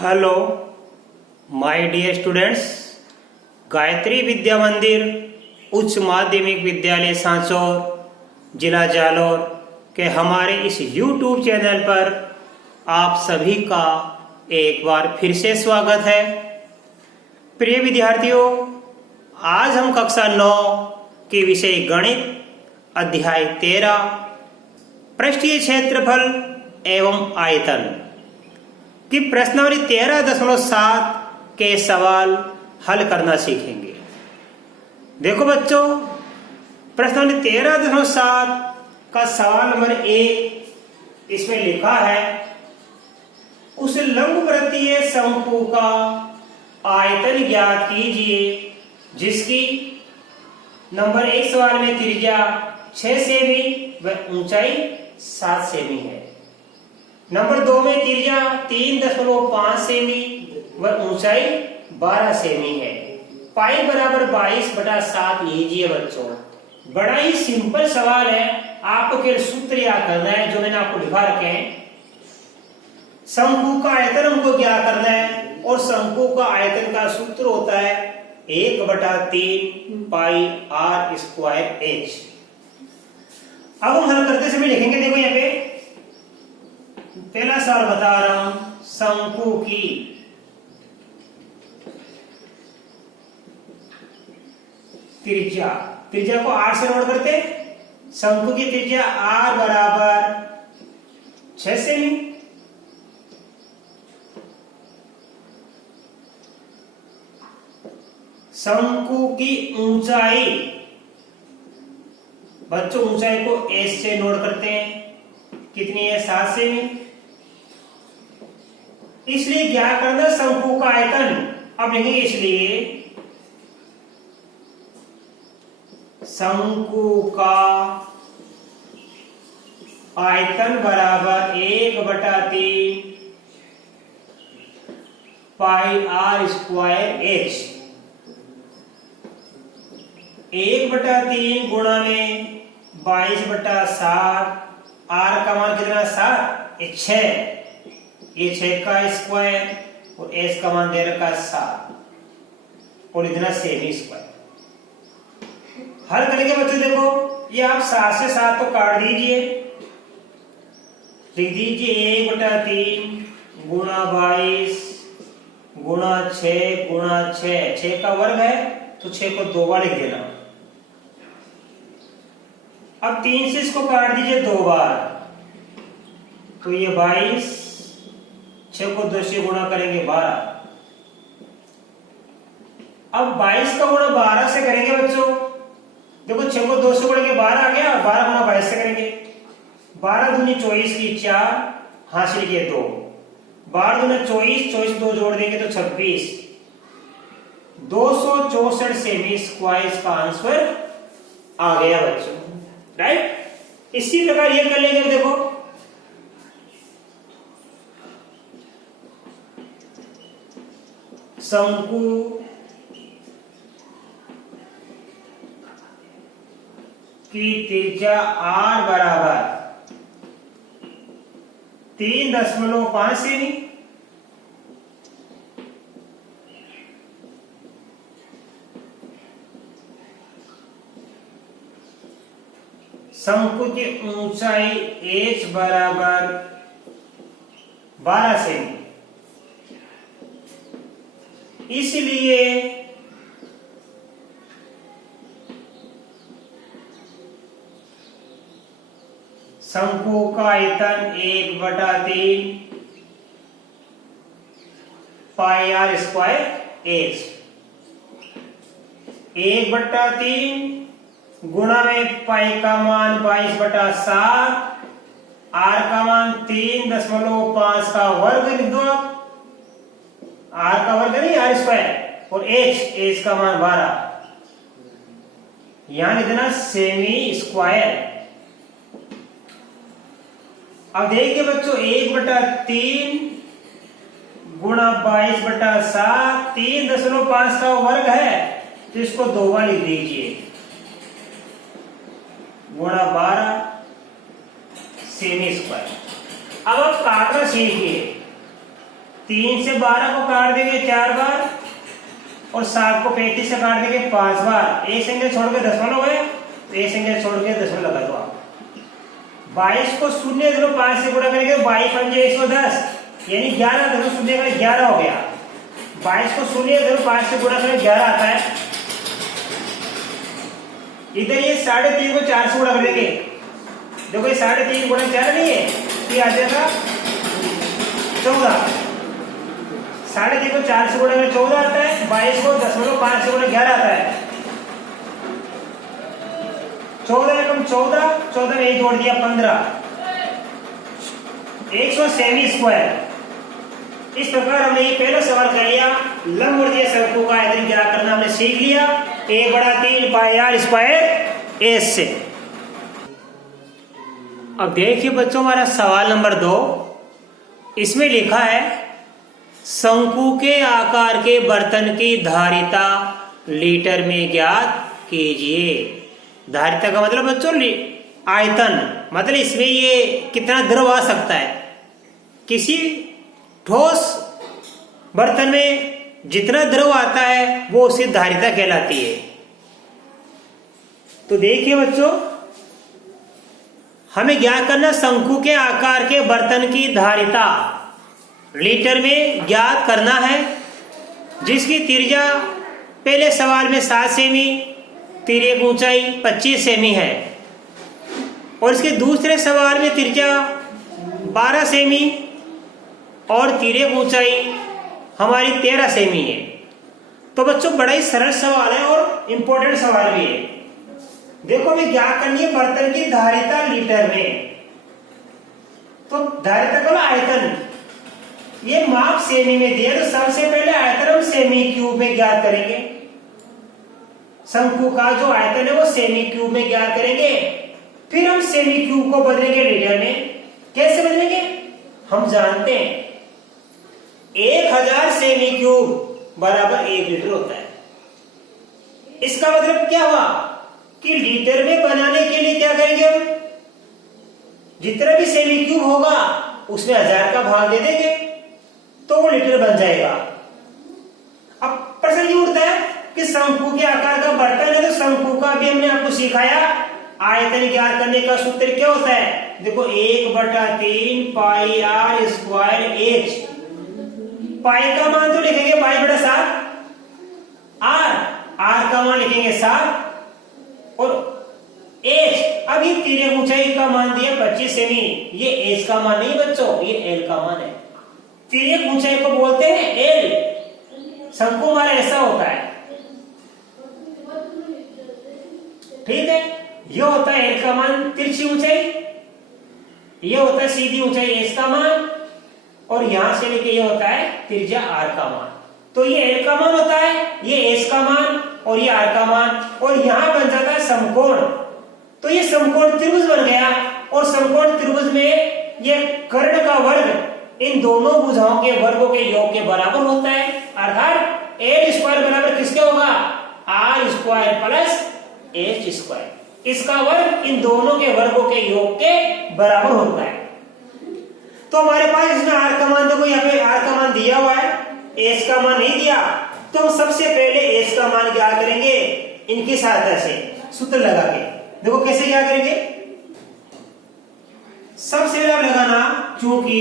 Hello my dear students, Gayatri Vidya Mandir उच्च माध्यमिक विद्यालय सांचौर जिला जालौर के हमारे इस YouTube चैनल पर आप सभी का एक बार फिर से स्वागत है। प्रिय विद्यार्थियों, आज हम कक्षा 9 के विषय गणित अध्याय 13 पृष्ठीय क्षेत्रफल एवं आयतन की प्रश्नावली 13.7 के सवाल हल करना सीखेंगे। देखो बच्चों, प्रश्नावली 13.7 का सवाल नंबर 1 इसमें लिखा है, उस लंबवृत्तीय शंकु का आयतन ज्ञात कीजिए जिसकी नंबर 1 सवाल में त्रिज्या 6 सेमी व ऊंचाई 7 सेमी है। नंबर 2 में त्रिज्या 3.5 सेमी व ऊंचाई 12 सेमी है। पाई बराबर 22/7 लीजिए बच्चों। बड़ा ही सिंपल सवाल है, आपको केवल सूत्र याद करना है जो मैंने आपको लिखा रखे हैं। शंकु का आयतन हमको ज्ञात करना है और शंकु का आयतन का सूत्र होता है 1/3 पाई r स्क्वायर h। अब हम हल करते समय लिखेंगे, देखो यहाँ पे पहला सवाल बता रहा हूं, शंकु की त्रिज्या को r से नोट करते। शंकु की त्रिज्या r बराबर 6 सेमी। शंकु की ऊंचाई, बच्चों ऊंचाई को s से नोट करते हैं, कितनी है 7 सेमी। इसलिए ज्ञात करना शंकु का आयतन। अब लिखेंगे इसलिए शंकु का आयतन बराबर 1/3 पाई r स्क्वायर h। 1/3 गुणा में 22/7, r का मान कितना 7, 6, ये 6 का स्क्वायर और s का मान दे रखा 7 और इतना सेमी स्क्वायर। हल करेंगे बच्चों, देखो ये आप 7 से 7 तो काट दीजिए, लिख दीजिए 1/3 गुणा 22 गुणा 6 गुणा 6 का वर्ग है तो 6 को 2 बार लिख देना। अब 3 से इसको काट दीजिए 2 बार, तो ये 22, 6 को 2 से गुणा करेंगे 12। अब 22 का गुणा 12 से करेंगे बच्चों, देखो 6 को 2 से गुणा 12 आ गया, 12 गुणा 22 से करेंगे। 12 दूनी 24 की 4, हासिल किए 2, 12 दूना 24, 24 2 जोड़ देंगे तो 26, 264 सेमी स्क्वायर का आंसर आ गया बच्चों, राइट। इसी प्रकार ये कर लेंगे, देखो शंकु की त्रिज्या r बराबर 3.5 सेमी। शंकु की ऊंचाई h बराबर 12 सेमी। इसलिए शंकु का आयतन 1/3 पाई r स्क्वायर h। 1/3 गुणा में पाई का मान 22/7, r का मान 3.5 का वर्ग लिख दो आप, r का वर्ग नहीं r स्क्वायर, और h का मान 12, यानी इतना सेमी स्क्वायर। अब देखिए बच्चों 1/3 गुणा 22/7, 3.5 का वर्ग है तो इसको 2 बार लिख दीजिए, गुणा 12 सेमी स्क्वायर। अब आप काटना सीखिए। 3 से 12 को काट देंगे 4 बार और 7 को 35 से काट देंगे 5 बार। एक संख्या छोड़ के दशमलव है, एक संख्या छोड़ के दशमलव लगा दो आप। 22 को 0.5 से गुणा करेंगे 22 पंजे 110, यानी 11.11 हो गया। 22 को 0.5 से गुणा करें 11 आता है। इधर ये 3.5 को 4 से गुणा करेंगे, देखो ये 3.5 गुणा 4 नहीं है, ये आ जाएगा 14। 3.5 को 4 से गुणा करें 14 आता है। 22 को 0.5 से गुणा 11 आता है। 14 एकम 14, 14 में एक जोड़ दिया 15, 100 सेमी स्क्वायर। इस प्रकार हमने ये पहला सवाल कर लिया। लंबवर्तीय शंकु का आयतन क्या करना हमने सीख लिया। a/3 पाई r स्क्वायर एस से। अब देखिए बच्चों हमारा सवाल नंबर 2, इसमें लिखा है शंकु के आकार के बर्तन की धारिता लीटर में ज्ञात कीजिए। धारिता का मतलब बच्चों आयतन, मतलब इसमें ये कितना द्रव आ सकता है। किसी ठोस बर्तन में जितना द्रव आता है वो उसकी धारिता कहलाती है। तो देखिए बच्चों, हमें ज्ञात करना शंकु के आकार के बर्तन की धारिता लीटर में ज्ञात करना है, जिसकी त्रिज्या पहले सवाल में 7 सेमी, तिर्यक ऊंचाई 25 सेमी है, और इसके दूसरे सवाल में त्रिज्या 12 सेमी और तिर्यक ऊंचाई हमारी 13 सेमी है। तो बच्चों बड़ा ही सरल सवाल है और इंपॉर्टेंट सवाल भी है। देखो हमें क्या करनी है, बर्तन की धारिता लीटर में। तो धारिता का आयतन, ये माप सेमी में दिया, तो सबसे पहले आयतन हम सेमी क्यूब में ज्ञात करेंगे। शंकु का जो आयतन है वो सेमी क्यूब में ज्ञात करेंगे, फिर हम सेमी क्यूब को बदलेंगे लीटर में। कैसे बदलेंगे, हम जानते हैं 1000 सेमी क्यूब बराबर 1 लीटर होता है। इसका मतलब क्या हुआ कि लीटर में बनाने के लिए क्या करेंगे हम, जितना भी सेमी क्यूब होगा उसमें 1000 का भाग दे देंगे तो वो लीटर बन जाएगा। अब प्रश्न ये उठता है कि शंकु के आकार का बर्तन है, तो शंकु का भी हमने आपको सिखाया आयतन ज्ञात करने का सूत्र क्या होता है। देखो 1/3 पाई r स्क्वायर h। पाई का मान तो लिखेंगे 22/7, r का मान लिखेंगे 7 और h, अब ये तिर्यक ऊंचाई का मान दिया 25 सेमी। ये h का मान नहीं बच्चों, ये l का मान है। तिर्यक ऊंचाई को बोलते हैं l। शंकु हमारा ऐसा होता है, ठीक है। ये होता है l का मान तिरछी ऊंचाई, ये होता है सीधी ऊंचाई h का मान, और यहां से लेके ये होता है त्रिज्या r का मान। तो ये l का मान होता है, ये h का मान और ये r का मान, और यहां बन जाता है समकोण। तो ये समकोण त्रिभुज बन गया, और समकोण त्रिभुज में ये कर्ण का वर्ग इन दोनों भुजाओं के वर्गों के योग के बराबर होता है। अर्थात l स्क्वायर बराबर किसके होगा, r square plus h square. इसका वर्ग इन दोनों के वर्गों के योग के बराबर होता है। तो हमारे पास इसमें r का मान, देखो यहाँ पे r का मान दिया हुआ है, h का मान नहीं दिया, तो हम सबसे पहले h का मान क्या करेंगे, इनकी सहायता से सूत्र लगा के। देखो कैसे क्या करेंगे, सबसे पहले लगाना, चूंकि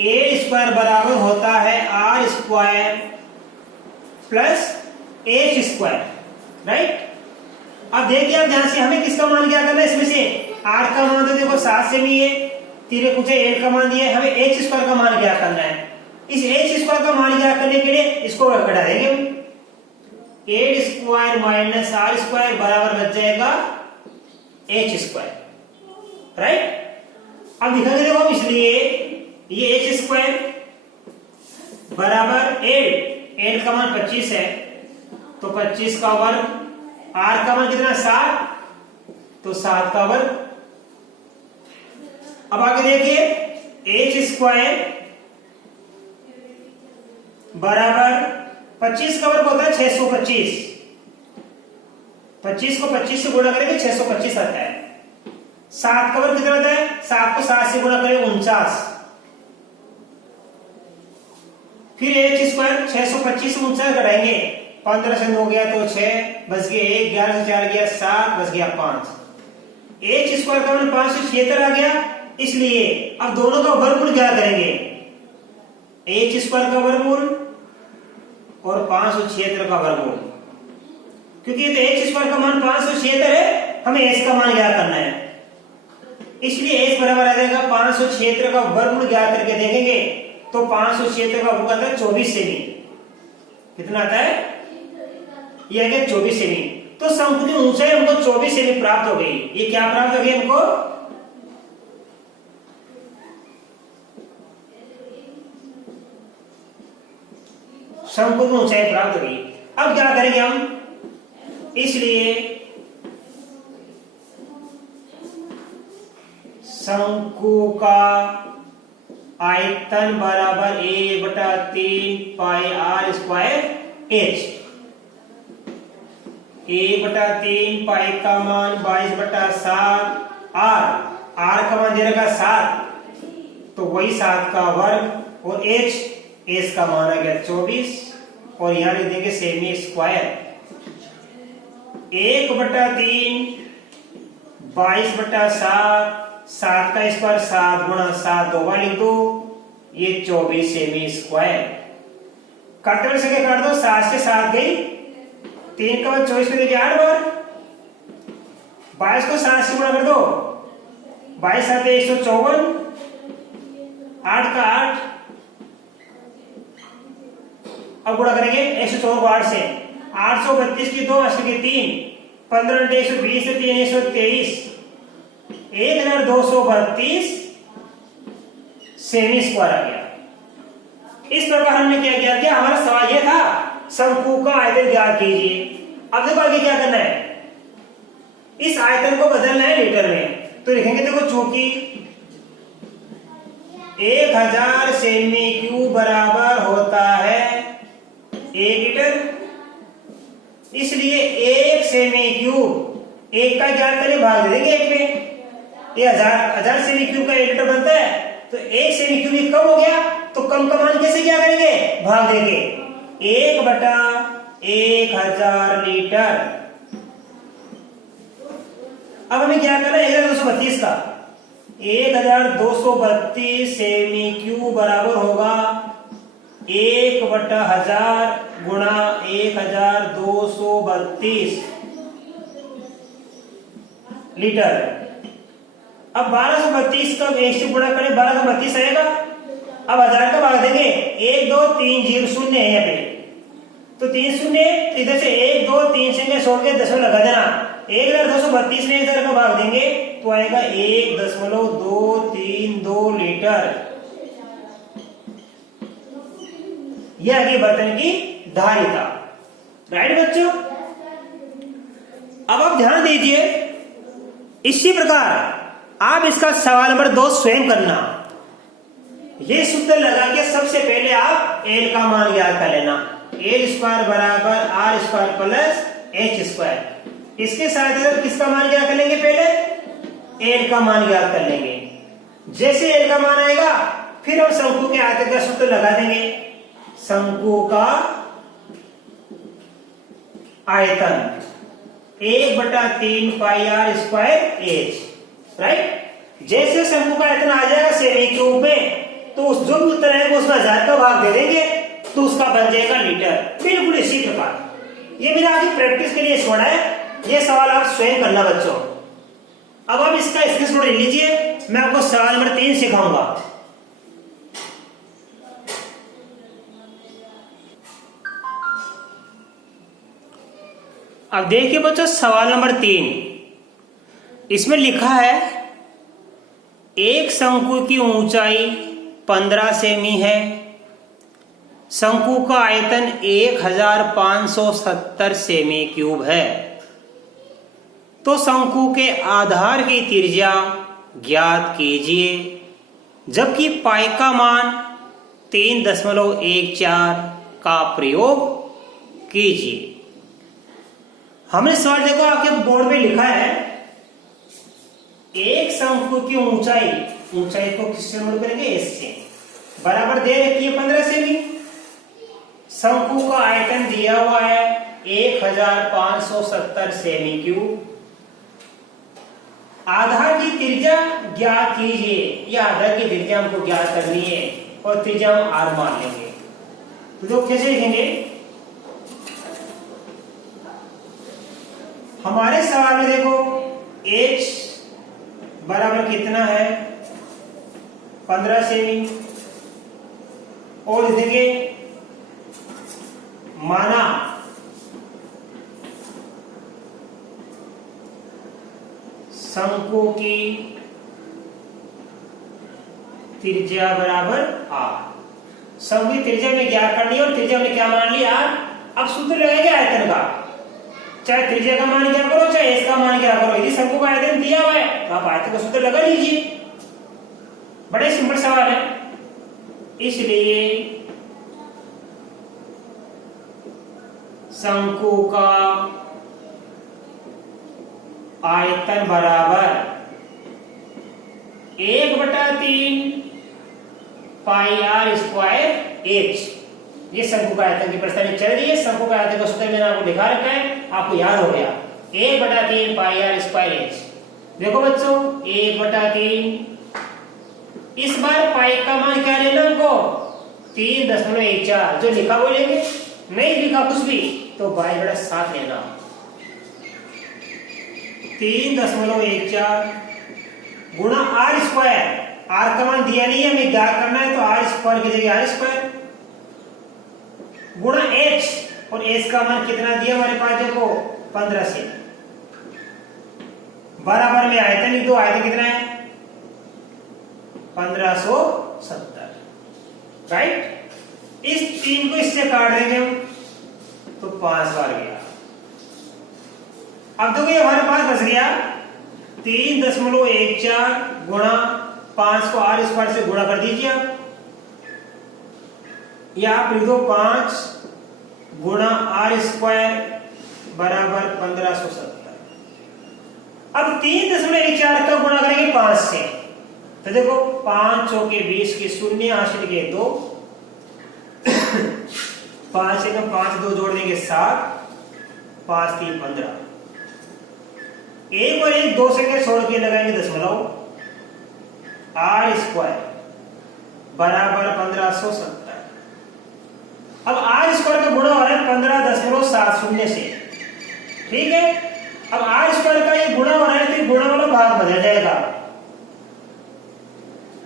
a स्क्वायर बराबर होता है r square plus h square, right. अब देखिए आप ध्यान से, हमें किसका मान क्या करना है, इसमें से r का मान तो देखो 7 सेमी है, तिर्यक ऊंचाई l का मान दिया है, हमें h स्क्वायर का मान क्या करना है। इस h स्क्वायर का मान क्या करने के लिए इसको घटा देंगे हम, 8 स्क्वायर माइनस r स्क्वायर बराबर बच जाएगा h स्क्वायर, राइट। अब दिखाएंगे देखो हम, इसलिए ये h स्क्वायर बराबर l का मान 25 है, तो 25 का वर्ग, r का मान कितना 7, तो 7 का वर्ग। अब आगे देखिए h स्क्वायर बराबर 25 का वर्ग होता है 625, 25 को 25 से गुणा करेंगे 625 आता है। 7 का वर्ग कितना होता है, 7 को 7 से गुणा करें 49, फिर एच स्क्वायर 625 से ऊंचाई घटाएंगे, 15 से 9 गया तो 6 बच गया 1, 11 से 4 गया 7 बच गया 5। एच स्क्वायर का मान 576 आ गया, इसलिए अब दोनों का वर्गमूल क्या करेंगे, एच स्क्वायर का वर्गमूल और 576 का वर्गमूल, क्योंकि ये तो एच स्क्वायर का मान 576 है, हमें एच का मान ज्ञात करना है, इसलिए एच बराबर आ जाएगा 576 का वर्गमूल ज्ञात करके देखेंगे तो 576 का वर्ग आता है 24 सेमी। कितना आता है, ये आ गया 24 सेमी। तो शंकु की ऊंचाई हमको 24 सेमी प्राप्त हो गई। ये क्या प्राप्त हो गई हमको, शंकु की ऊंचाई प्राप्त हो गई। अब क्या करेंगे हम, इसलिए शंकु का आयतन बराबर 1/3 पाई आर स्क्वायर एच। 1/3 पाई का मान 22/7 आर का मान दे रखा 7, तो वही 7 का वर्ग, और एच का मान आ गया 24, और यहां लिख देंगे सेमी स्क्वायर। 1/3 22/7, 7 का स्क्वायर 7 गुणा 7 2 बार लिख दो, ये 24 सेमी स्क्वायर। काटने से क्या काट दो, 7 से 7 गई, 3 का बाद 24 में देखिए 8 बार, 22 को 7 से गुणा कर दो, 22 7 154, 8 का 8, अब गुणा करेंगे 154 को 8 से, 832 की 2 80 की 3, 15 120 से 3 123, 1232 सेमी स्क्वायर आ गया। इस प्रकार हमने क्या किया, हमारा सवाल यह था शंकु का आयतन ज्ञात कीजिए। अब देखो आगे क्या करना है, इस आयतन को बदलना है लीटर में, तो लिखेंगे देखो चूंकि 1000 सेमी क्यूब बराबर होता है 1 लीटर, इसलिए 1 सेमी क्यूब 1 का ज्ञात करें, भाग दे देंगे 1 में, ये 1000 सेमी क्यूब का 1 लीटर बनता है, तो 1 सेमी क्यूब ही कम हो गया, तो कम का मान कैसे क्या करेंगे, भाग देंगे 1/1000 लीटर। अब हमें क्या करना है, 1232 का 1232 सेमी क्यूब बराबर होगा 1/1000 गुणा 1232 लीटर। अब 1232 का 1 से गुणा करें, 1232 आएगा। अब 1000 का भाग देंगे, 1 2 3 0 0 है यहाँ पे, तो 3 शून्य, इधर से 1 2 3 शून्य छोड़ के 10 लगा देना, 1232 में 1000 का भाग देंगे तो आएगा 1.232 लीटर। यह आगे बर्तन की धारिता, राइट बच्चों। अब आप ध्यान दीजिए, इसी प्रकार आप इसका सवाल नंबर 2 स्वयं करना। ये सूत्र लगा के सबसे पहले आप एल का मान ज्ञात कर लेना, एल स्क्वायर बराबर R square plus H square. इसके साथ किसका मान ज्ञात कर लेंगे, पहले एल का मान ज्ञात कर लेंगे। जैसे एल का मान आएगा फिर हम शंकु के आयतन का सूत्र लगा देंगे, शंकु का आयतन 1/3 पाई आर स्क्वायर एच, राइट। जैसे शंकु का आयतन आ जाएगा सेमी क्यूब में, तो उस जो भी उत्तर आएगा उसमें 1000 का भाग दे देंगे तो उसका बन जाएगा लीटर। बिल्कुल इसी प्रकार ये मेरा आगे प्रैक्टिस के लिए छोड़ा है, ये सवाल आप स्वयं करना बच्चों। अब आप इसका स्क्रीनशॉट ले लीजिए, मैं आपको सवाल नंबर 3 सिखाऊंगा। अब देखिए बच्चों सवाल नंबर 3, इसमें लिखा है एक शंकु की ऊंचाई 15 सेमी है, शंकु का आयतन 1570 सेमी क्यूब है, तो शंकु के आधार की त्रिज्या ज्ञात कीजिए, जबकि पाई का मान 3.14 का प्रयोग कीजिए। हमने सवाल देखो आपके बोर्ड पे लिखा है, एक शंकु की ऊंचाई को किससे नोट करेंगे, एस से, बराबर दे रखी है 15 सेमी। शंकु का आयतन दिया हुआ है 1570 सेमी क्यूब। आधार की त्रिज्या ज्ञात कीजिए। यह आधार की त्रिज्या हमको ज्ञात करनी है और त्रिज्या हम आर मान लेंगे। तो कैसे लिखेंगे? हमारे सवाल में देखो h बराबर कितना है 15 सेमी, और देंगे माना शंकु की त्रिज्या बराबर आर। शंकु की त्रिज्या में ज्ञात कर लिया और त्रिज्या में क्या मान लिया आर। अब सूत्र लगाएंगे आयतन का, चाहे त्रिज्या का मान क्या करो चाहे एस का मान क्या करो। यदि शंकु का आयतन दिया हुआ है तो आप आयतन का सूत्र लगा लीजिए। बड़े सिंपल सवाल है। इसलिए शंकु का आयतन बराबर 1/3 पाई आर स्क्वायर एच। ये शंकु का आयतन की प्रश्न चल रही है। शंकु का आयतन का सूत्र मैंने आपको लिखा रखा है, आपको याद हो गया 1/3 पाई आर स्क्वायर एच। देखो बच्चों 1/3, इस बार पाई का मान क्या लेना हमको 3.14। जो लिखा वो लेंगे, नहीं लिखा कुछ भी तो 22/7 लेना। 3.14 गुणा आर स्क्वायर। आर का मान दिया नहीं है, हमें ज्ञात करना है, तो आर स्क्वायर की जगह आर स्क्वायर गुणा एच, और एच का मान कितना दिया हमारे पास देखो 15 से बराबर में आयतन लिख दो। आयतन कितना है 1570, राइट। इस 3 को इससे काट देंगे हम तो 5 बार गया। अब देखो ये हमारे पास बच गया 3.14 गुणा 5 को आर स्क्वायर से गुणा कर दीजिए आप, या आप लिख दो 5 गुणा आर स्क्वायर बराबर 1570। अब 3.14 का गुणा करेंगे 5 से, तो देखो 5 चौके 20 के शून्य हासिल के 2, 5 से 5 2 जोड़ देंगे 7, 5 3 15। एक और एक 2 से छोड़ के लगाएंगे दशमलव। आर स्क्वायर बराबर 1570। अब आर स्क्वायर का गुणा हो रहा है 15.70 से, ठीक है। अब आर स्क्वायर का ये गुणा हो रहा है तो गुणा वाला भाग बदल जाएगा,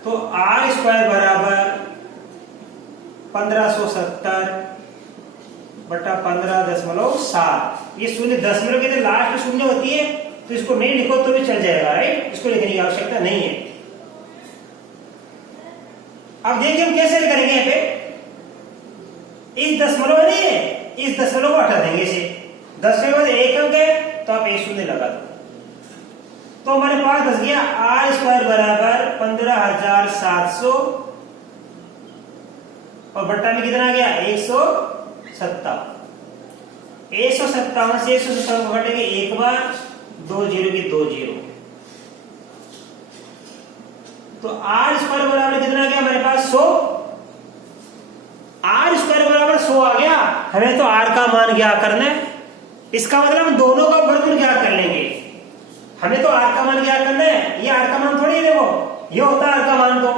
तो आर स्क्वायर बराबर 1570 बटा 15.7। ये शून्य दशमलव के लास्ट में शून्य होती है, तो इसको नहीं लिखो तो भी चल जाएगा, राइट। इसको लिखने की आवश्यकता नहीं है। अब देखिए हम कैसे करेंगे। यहाँ पे इस दशमलव नहीं है, इस दशमलव को हटा देंगे इसे। दशमलव एक अंक है तो आप 1 शून्य लगा दो, तो हमारे पास बच गया आर स्क्वायर बराबर 15,700 और बट्टा में कितना आ गया 157। 157 से 157 को घटेंगे एक बार, 2 0 की 2 0, तो आर स्क्वायर बराबर कितना आ गया हमारे पास 100। आर स्क्वायर बराबर 100 आ गया। हमें तो आर का मान ज्ञात करना है, इसका मतलब हम दोनों का वर्गमूल ज्ञात कर लेंगे। हमें तो आर का मान ज्ञात करना है, ये आर का मान थोड़ी है, देखो ये होता है आर का मान, तो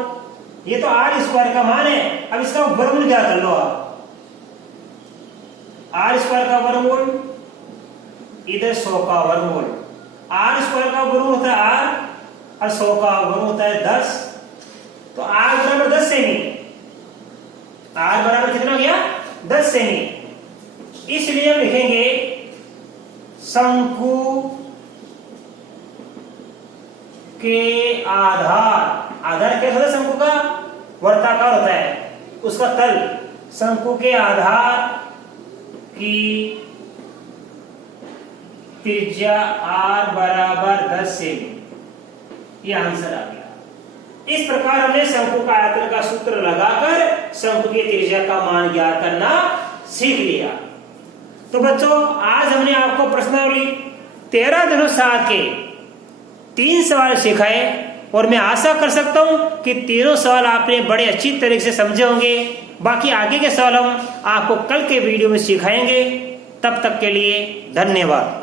ये तो आर स्क्वायर का मान है। अब इसका वर्गमूल ज्ञात कर लो आप। आर स्क्वायर का वर्गमूल इधर 100 का वर्गमूल। आर स्क्वायर का वर्गमूल होता है आर और 100 का वर्गमूल होता है 10, तो आर बराबर 10 सेमी। आर बराबर कितना हो गया 10 सेमी। इसलिए हम लिखेंगे शंकु के आधार क्या होता है शंकु का, वर्ताकार होता है उसका तल। शंकु के आधार की त्रिज्या आर बराबर 10 सेमी, ये आंसर आ गया। इस प्रकार हमने शंकु का आयतन का सूत्र लगाकर शंकु की त्रिज्या का मान ज्ञात करना सीख लिया। तो बच्चों आज हमने आपको प्रश्नावली 13.7 के 3 सवाल सिखाए। और मैं आशा कर सकता हूं कि तीनों सवाल आपने बड़े अच्छी तरीके से समझे होंगे। बाकी आगे के सवाल हम आपको कल के वीडियो में सिखाएंगे। तब तक के लिए धन्यवाद।